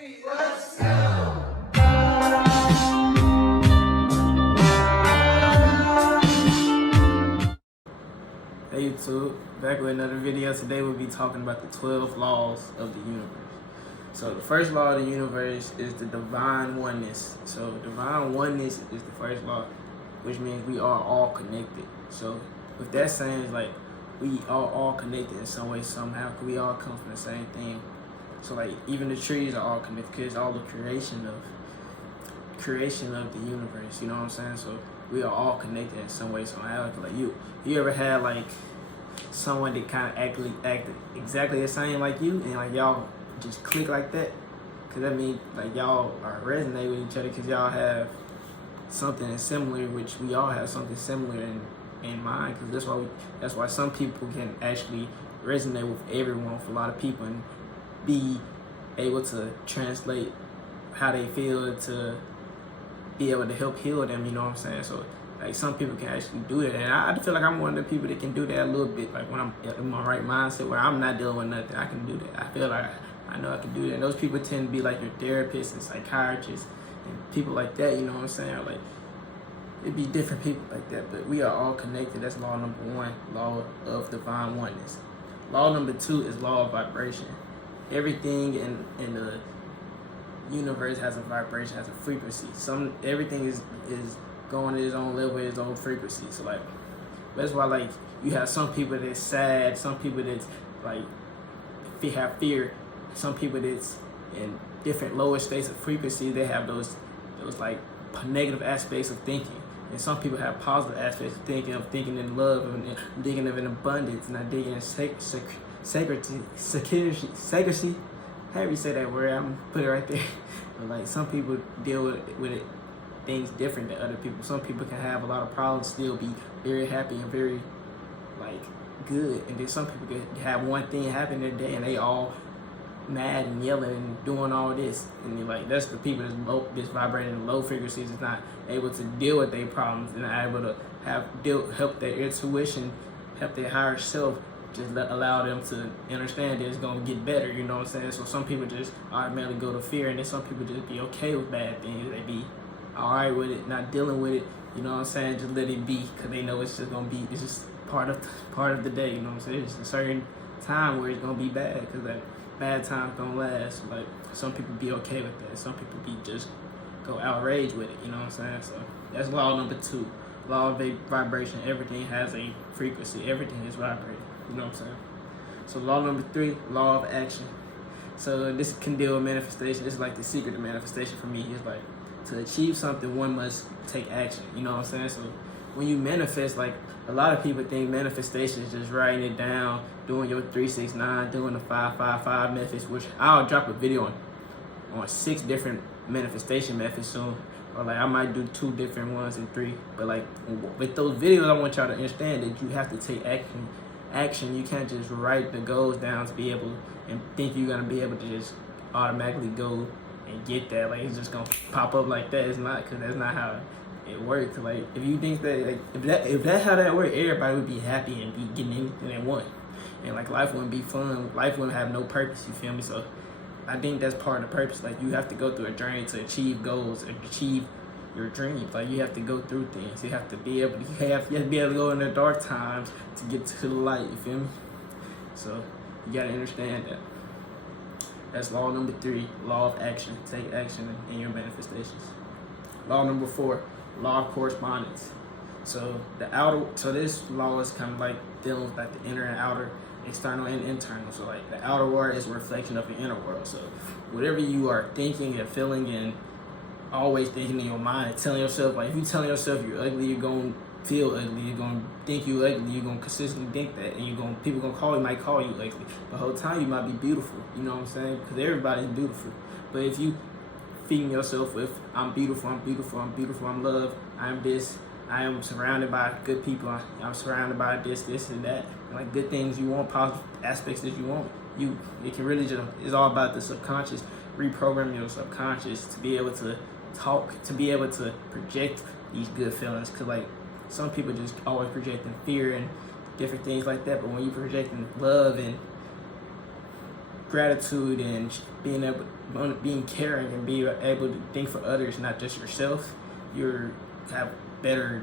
Hey YouTube, back with another video. Today we'll be talking about the 12 laws of the universe. So the first law of the universe is the divine oneness. So divine oneness is the first law, which means we are all connected. So with that saying, it's like we are all connected in some way, somehow, because we all come from the same thing. So like even the trees are all connected because it's all the creation of the universe, you know what I'm saying? So we are all connected in some way, somehow. Like you ever had like someone that kind of acted exactly the same like you, and like y'all just click like that? Cause that means like y'all are resonate with each other because y'all have something similar, which we all have something similar in mind. Cause that's why some people can actually resonate with everyone, for a lot of people, and be able to translate how they feel to be able to help heal them, you know what I'm saying? So like some people can actually do that, and I feel like I'm one of the people that can do that a little bit. Like when I'm in my right mindset, where I'm not dealing with nothing, I can do that. I feel like I know I can do that. And those people tend to be like your therapists and psychiatrists and people like that, you know what I'm saying? Like it'd be different people like that, but we are all connected. That's law number one, law of divine oneness. Law number two is law of vibration. Everything in the universe has a vibration, has a frequency. Everything is going at its own level, its own frequency. So like that's why like you have some people that's sad, some people that's like have fear, some people that's in different lower states of frequency. They have those like negative aspects of thinking, and some people have positive aspects of thinking in love, and thinking of in abundance, and not thinking in secrecy. However you say that word, I'm gonna put it right there. But like some people deal with it things different than other people. Some people can have a lot of problems, still be very happy and very like good, and then some people can have one thing happen in their day and they all mad and yelling and doing all this, and then, like that's the people that's vibrating in low frequencies, is not able to deal with their problems and not able to help their intuition, help their higher self, just allow them to understand that it's gonna get better, you know what I'm saying? So some people just automatically go to fear, and then some people just be okay with bad things. They be alright with it, not dealing with it, you know what I'm saying? Just let it be, because they know it's just part of the day, you know what I'm saying? It's a certain time where it's gonna be bad, because that bad time's gonna last. Like some people be okay with that, some people be just go outraged with it, you know what I'm saying? So that's law number two, law of vibration. Everything has a frequency, everything is vibrating, you know what I'm saying? So law number three, law of action. So this can deal with manifestation. This is like the secret of manifestation for me. It's like to achieve something, one must take action, you know what I'm saying? So when you manifest, like a lot of people think manifestation is just writing it down, doing your 3-6-9, doing the 5-5-5 methods, which I'll drop a video on 6 different manifestation methods soon. Or like I might do 2 different ones and 3. But like with those videos, I want y'all to understand that you have to take action. You can't just write the goals down to be able and think you're gonna be able to just automatically go and get that. Like it's just gonna pop up like that. It's not, because that's not how it works. Like if you think that, like if that's how that works, everybody would be happy and be getting anything they want, and like life wouldn't be fun. Life wouldn't have no purpose. You feel me? So I think that's part of the purpose. Like you have to go through a journey to achieve goals and achieve your dreams. Like you have to go through things. You have to be able to go in the dark times to get to the light. You feel me? So you gotta understand that. That's law number 3, law of action. Take action in your manifestations. Law number 4, law of correspondence. So this law is kind of like dealing with like the inner and outer, external and internal. So like the outer world is a reflection of the inner world. So whatever you are thinking and feeling and always thinking in your mind, telling yourself, like if you telling yourself you're ugly, you're gonna feel ugly, you're gonna think you ugly, you're gonna consistently think that, and people might call you ugly. The whole time you might be beautiful, you know what I'm saying? Because everybody's beautiful. But if you feeding yourself with I'm beautiful, I'm loved, I'm this, I am surrounded by good people, I'm surrounded by this and that, and like good things you want, positive aspects that you want, it can really just, it's all about the subconscious, reprogram your subconscious to be able to talk, to be able to project these good feelings. Because like some people just always projecting fear and different things like that, but when you projecting love and gratitude and being caring and being able to think for others, not just yourself, you have better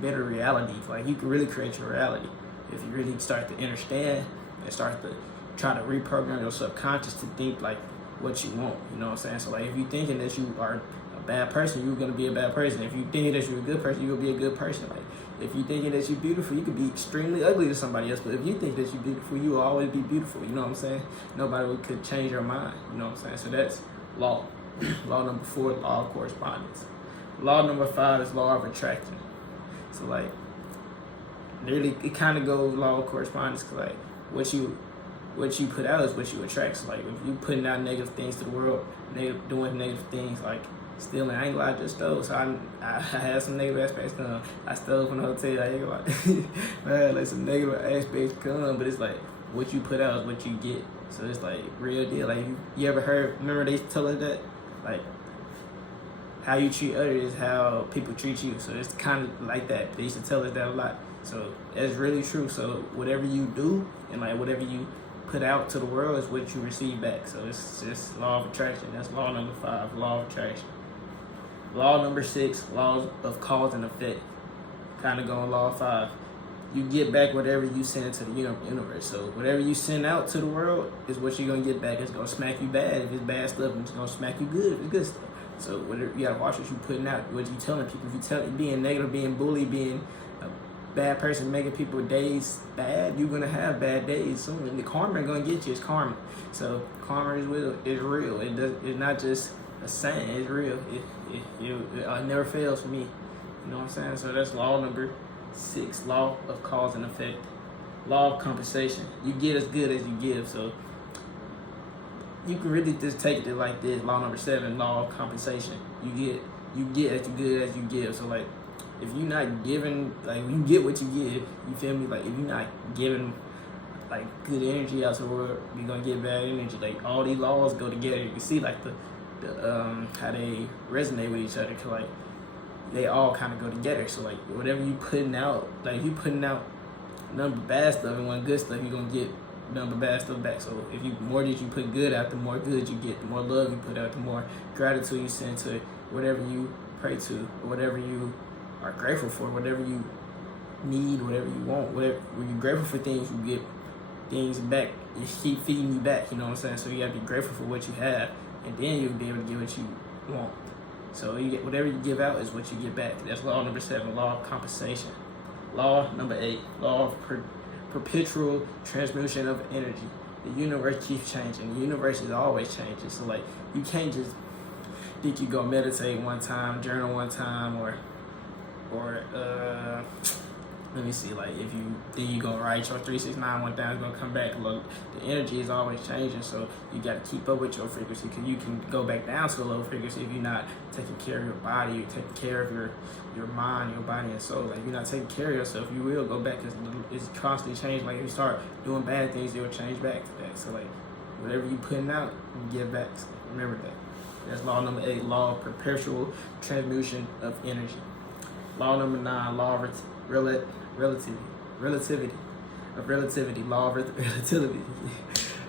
reality. Like you can really create your reality if you really start to understand and start to try to reprogram your subconscious to think like what you want. You know what I'm saying? So like if you thinking that you are a bad person, you're gonna be a bad person. If you thinking that you're a good person, you're gonna be a good person. Like if you thinking that you're beautiful, you could be extremely ugly to somebody else. But if you think that you're beautiful, you will always be beautiful. You know what I'm saying? Nobody could change your mind. You know what I'm saying? So that's law. Law number 4, law of correspondence. Law number 5 is law of attraction. So like, literally, it kind of goes law of correspondence. Cause like what you put out is what you attract. So like if you putting out negative things to the world, doing negative things like stealing, I ain't gonna lie, I just stole. So I had some negative aspects come. I stole from the hotel. I ain't gonna lie. I had like some negative aspects come, but it's like what you put out is what you get. So it's like real deal. Like you ever remember they tell us that like how you treat others is how people treat you. So it's kind of like that. They used to tell us that a lot. So that's really true. So whatever you do and like whatever you put out to the world is what you receive back. So it's just law of attraction. That's law number 5, law of attraction. Law number 6, laws of cause and effect. Kind of going law of 5. You get back whatever you send to the universe. So whatever you send out to the world is what you're gonna get back. It's gonna smack you bad if it's bad stuff, and it's gonna smack you good if it's good stuff. So whatever, you gotta watch what you putting out, what you telling people. If you being negative, being bully, being a bad person, making people days bad, you're gonna have bad days soon. And the karma gonna get you. It's karma. So karma is real. It's not just a saying. It's real. It never fails for me. You know what I'm saying? So that's law number 6, law of cause and effect. Law of compensation. You get as good as you give. So you can really just take it like this. Law number 7, law of compensation. You get as good as you give. So like if you're not giving, like you get what you give, you feel me? Like if you're not giving like good energy out to the world, you're gonna get bad energy. Like all these laws go together. You can see like the how they resonate with each other. Cause like they all kind of go together. So like whatever you putting out, like if you putting out nothing but bad stuff and one good stuff, you're gonna get nothing but bad stuff back. So if you more that you put good out, the more good you get. The more love you put out, the more gratitude you send to whatever you pray to, or whatever you are grateful for, whatever you need, whatever you want, whatever. When you're grateful for things, you get things back. You keep feeding you back. You know what I'm saying? So you gotta be grateful for what you have, and then you'll be able to get what you want. So you get whatever you give out is what you get back. That's law number 7, law of compensation. Law number 8, law of perpetual transmission of energy. The universe keeps changing. The universe is always changing. So like you can't just think you go meditate one time, journal one time, or let me see, like if you think you gonna write your 369 one time, it's gonna come back. Look, the energy is always changing, so you gotta keep up with your frequency, because you can go back down to a low frequency if you're not taking care of your body, you're taking care of your mind, your body and soul. Like if you're not taking care of yourself, you will go back, because it's constantly changing. Like if you start doing bad things, it will change back to that. So like whatever you putting out, you give back. So remember that. That's law number 8, law of perpetual transmutation of energy. Law number 9, law of relativity, law of relativity.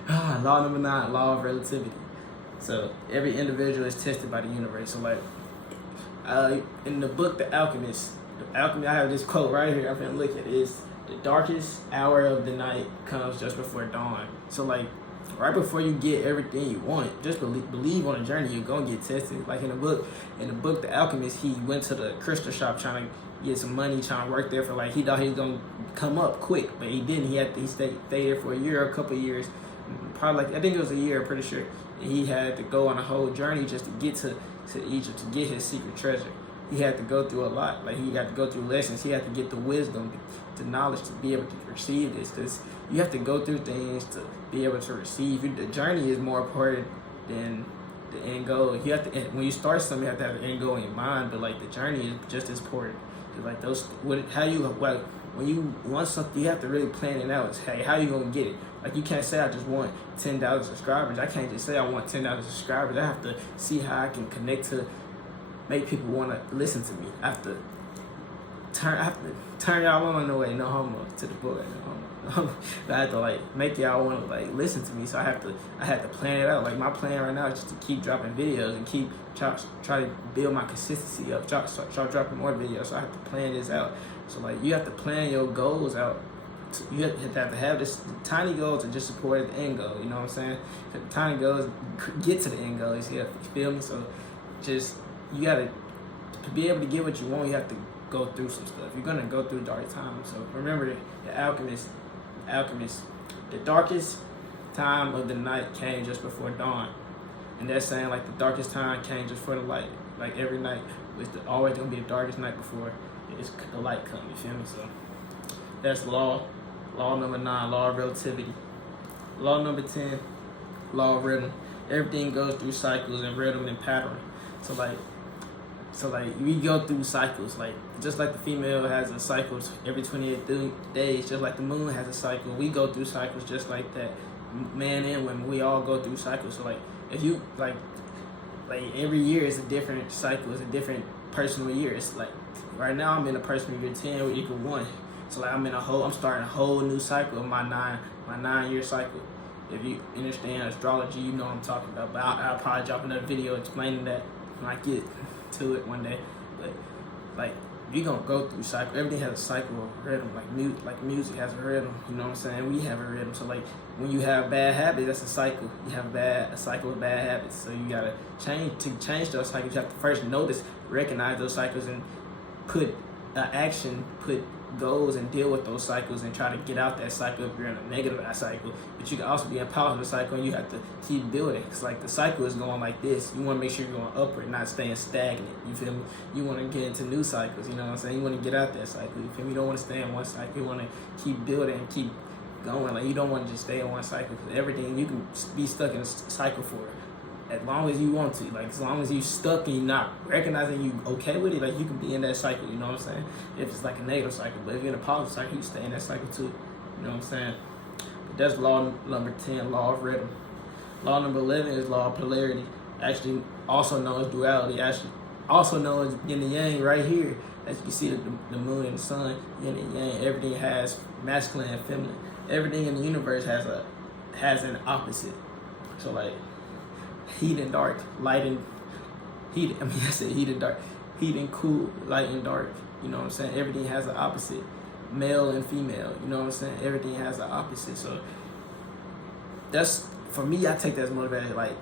Law number 9, law of relativity. So every individual is tested by the universe. So like in the book The Alchemist, I have this quote right here. I'm gonna look at it. It's the darkest hour of the night comes just before dawn. So like right before you get everything you want, just believe on the journey, you're gonna get tested. Like in the book The Alchemist, he went to the crystal shop trying to get some money, trying to work there for like, he thought he was gonna come up quick, but he didn't. He stayed there for a year, a couple of years, probably like, I think it was a year, I'm pretty sure. And he had to go on a whole journey just to get to Egypt, to get his secret treasure. He had to go through a lot. Like he had to go through lessons. He had to get the wisdom, the knowledge to be able to receive this. Because you have to go through things to be able to receive. The journey is more important than the end goal. You have to, when you start something, you have to have an end goal in your mind. But like the journey is just as important. Like those, when you want something, you have to really plan it out. It's, hey, how you gonna get it? Like you can't say I just want 10,000 subscribers. I can't just say I want 10,000 subscribers. I have to see how I can connect to make people want to listen to me. I have to I have to turn y'all on the way, no homo, to the board, no homo. I have to like make y'all want to like listen to me, so I had to plan it out. Like my plan right now is just to keep dropping videos and keep try to build my consistency up, start dropping more videos. So I have to plan this out. So like you have to plan your goals out. You have to have this tiny goal to just support the end goal. You know what I'm saying? The tiny goals get to the end goal. You feel me? So just you gotta to be able to get what you want. You have to go through some stuff. You're gonna go through dark times. So remember the alchemist, the darkest time of the night came just before dawn, and that's saying like the darkest time came just for the light. Like every night was always gonna be the darkest night before the light comes. You feel me? So that's law number 9, law of relativity. Law number 10, law of rhythm. Everything goes through cycles and rhythm and pattern. So like we go through cycles, like just like the female has a cycle every 28 days, just like the moon has a cycle. We go through cycles just like that. Man and women, we all go through cycles. So like if you like every year is a different cycle, it's a different personal year. It's like right now I'm in a personal year 10 with equal 1. So like I'm starting a whole new cycle of my 9-year cycle. If you understand astrology, you know what I'm talking about. But I'll probably drop another video explaining that when I get to it one day. But like you're gonna go through cycle. Everything has a cycle of rhythm. Like music has a rhythm. You know what I'm saying? We have a rhythm. So like when you have bad habits, that's a cycle. You have a cycle of bad habits. So you gotta change those cycles. You have to first notice, recognize those cycles, and put goals and deal with those cycles and try to get out that cycle if you're in a negative cycle. But you can also be in a positive cycle, and you have to keep building. Because like the cycle is going like this. You want to make sure you're going upward, not staying stagnant. You feel me? You want to get into new cycles. You know what I'm saying? You want to get out that cycle. You feel me? You don't want to stay in one cycle. You want to keep building and keep going. Like you don't want to just stay in one cycle, because everything you can be stuck in a cycle for as long as you want to. Like as long as you stuck and you're not recognizing you okay with it, like you can be in that cycle. You know what I'm saying? If it's like a negative cycle, but if you're in a positive cycle, you stay in that cycle too. You know what I'm saying? But that's law number 10, law of rhythm. Law number 11 is law of polarity, actually also known as duality, actually also known as yin and yang. Right here, as you can see, the moon and the sun, yin and yang. Everything has masculine and feminine. Everything in the universe has an opposite. So like heat and dark, light and heat. I mean, I said heat and dark, heat and cool, light and dark. You know what I'm saying? Everything has an opposite, male and female. You know what I'm saying? Everything has an opposite. So that's, for me, I take that as motivated. Like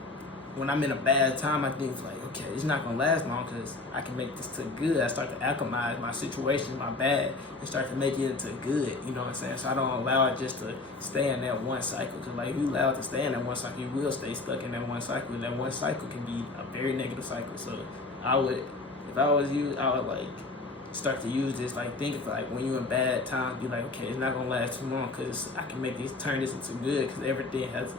when I'm in a bad time, I think like, okay, it's not gonna last long because I can make this to good. I start to alchemize my situation, my bad, and start to make it into good. You know what I'm saying? So I don't allow it just to stay in that one cycle. Because like if you allow it to stay in that one cycle, you will stay stuck in that one cycle. And that one cycle can be a very negative cycle. So I would, if I was you, I would like start to use this, like think of like when you're in bad times, be like, okay, it's not gonna last too long because I can turn this into good, because everything has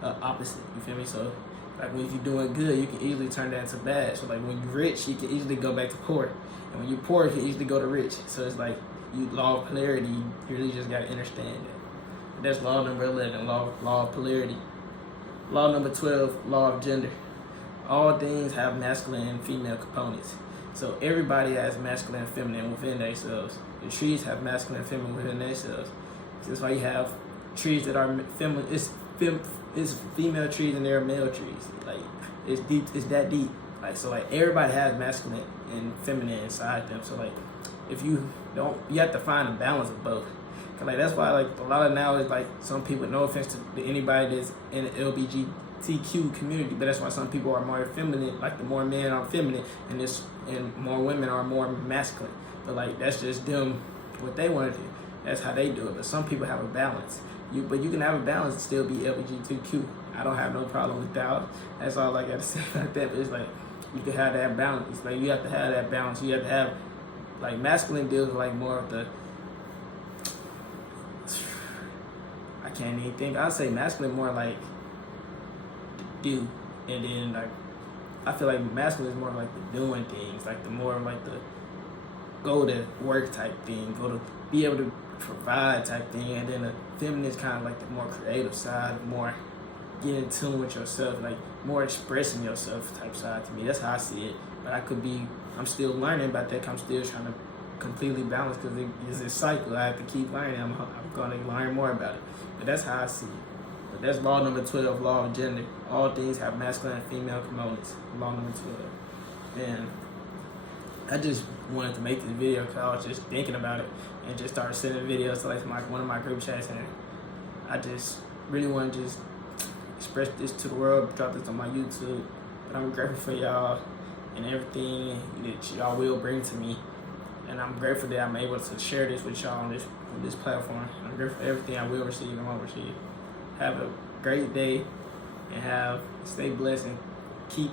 an opposite. You feel me? So like when you're doing good, you can easily turn that into bad. So like when you're rich, you can easily go back to poor, and when you're poor, you can easily go to rich. So it's like you law of polarity. You really just gotta understand that. That's law number 11, law of polarity. Law number 12, law of gender. All things have masculine and female components. So everybody has masculine and feminine within themselves. The trees have masculine and feminine within themselves. So that's why you have trees that are feminine. It's female trees and there are male trees. Like it's deep. It's that deep. Like so, like everybody has masculine and feminine inside them. So like if you don't, you have to find a balance of both. Cause like that's why like a lot of now is like some people. No offense to anybody that's in the LGBTQ community, but that's why some people are more feminine. Like the more men are feminine, and more women are more masculine. But like that's just them, what they want to do. That's how they do it. But some people have a balance. But you can have a balance and still be LGBTQ. I don't have no problem with that. That's all I got to say about that. But it's like you can have that balance. It's like you have to have that balance. You have to have like masculine deals with like more of the. I can't even think. I'd say masculine more like do, and then like I feel like masculine is more like the doing things, like the more like the go to work type thing, go to be able to provide type thing, and then the feminine is kind of like the more creative side, more get in tune with yourself, like more expressing yourself type side to me. That's how I see it. But I'm still learning about that. I'm still trying to completely balanced because it's a cycle. I have to keep learning. I'm going to learn more about it. But that's how I see it. But that's law number 12, law of gender. All things have masculine and female components. Law number 12. And I just wanted to make this video because I was just thinking about it and just started sending videos to like one of my group chats, and I just really want to just express this to the world, drop this on my YouTube. But I'm grateful for y'all and everything that y'all will bring to me, and I'm grateful that I'm able to share this with y'all on this platform. I'm grateful for everything I will receive and won't receive. Have a great day and stay blessed and keep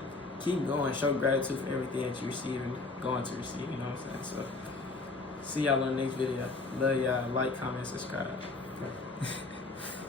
going. Show gratitude for everything that you receive and going to receive. You know what I'm saying? So see y'all on the next video. Love y'all. Like, comment, subscribe.